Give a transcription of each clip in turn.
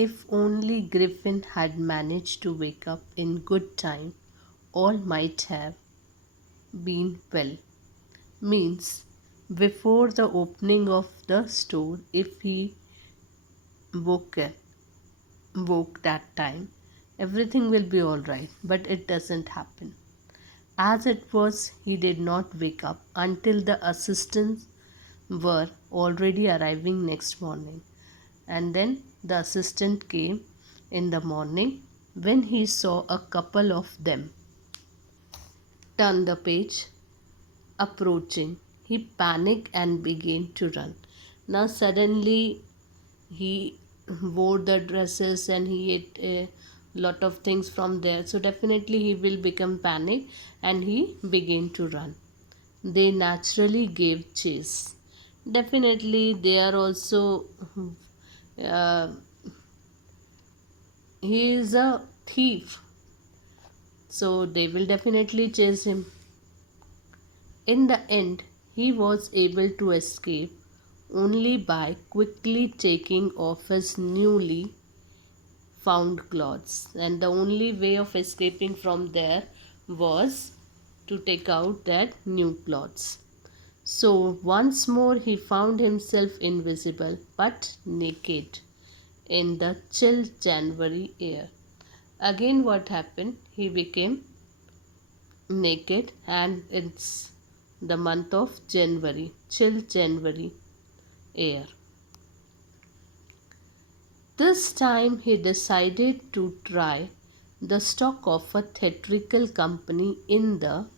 If only Griffin had managed to wake up in good time, all might have been well. Means, before the opening of the store, if he woke, woke that time, everything will be alright, but it doesn't happen. As it was, he did not wake up until the assistants were already arriving next morning. And then the assistant came in the morning when he saw a couple of them. Turn the page. Approaching, he panicked and began to run. Now, suddenly, he wore the dresses and he ate a lot of things from there. So, definitely, he will become panic and he began to run. They naturally gave chase. Definitely, they are also. Uh, he is a thief, so they will definitely chase him. In the end, he was able to escape only by quickly taking off his newly found clothes. And the only way of escaping from there was to take out that new clothes. So once more he found himself invisible but naked in the chill January air. Again, what happened? He became naked, and it's the month of January, chill January air. This time he decided to try the stock of a theatrical company in the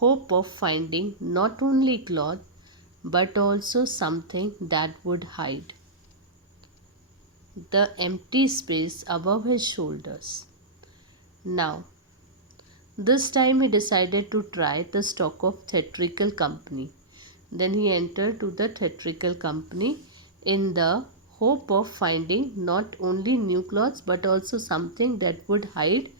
hope of finding not only cloth but also something that would hide the empty space above his shoulders. Now, this time he decided to try the stock of theatrical company. Then he entered to the theatrical company in the hope of finding not only new clothes but also something that would hide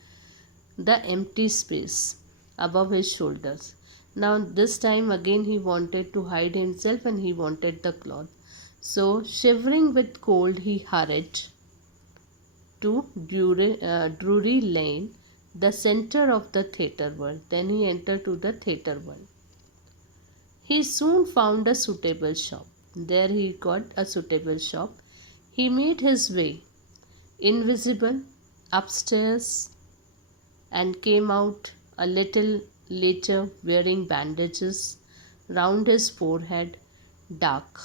the empty space above his shoulders. Now, this time again he wanted to hide himself and he wanted the cloth. So, shivering with cold, he hurried to Drury Lane, the center of the theatre world. Then he entered to the theatre world. He soon found a suitable shop. There he got a suitable shop. He made his way, invisible, upstairs and came out a little later wearing bandages round his forehead, dark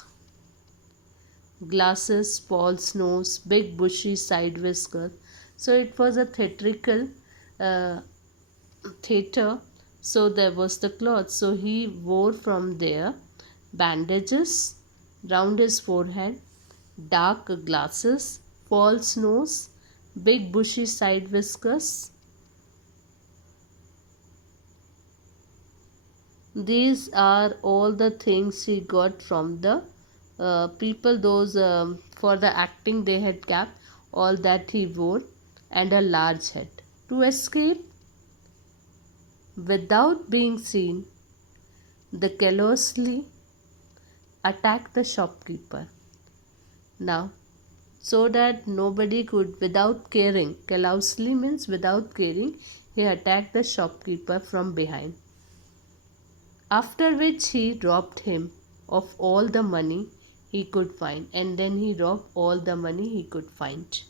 glasses, false nose, big bushy side whiskers. So it was a theatrical uh, theatre. So there was the cloth. So he wore from there bandages round his forehead, dark glasses, false nose, big bushy side whiskers. These are all the things he got from the people. Those for the acting they had kept all that he wore, and a large head. To escape without being seen, the carelessly attacked the shopkeeper. Now, so that nobody could, without caring, carelessly means without caring, he attacked the shopkeeper from behind. After which he robbed him of all the money he could find, and then he robbed all the money he could find.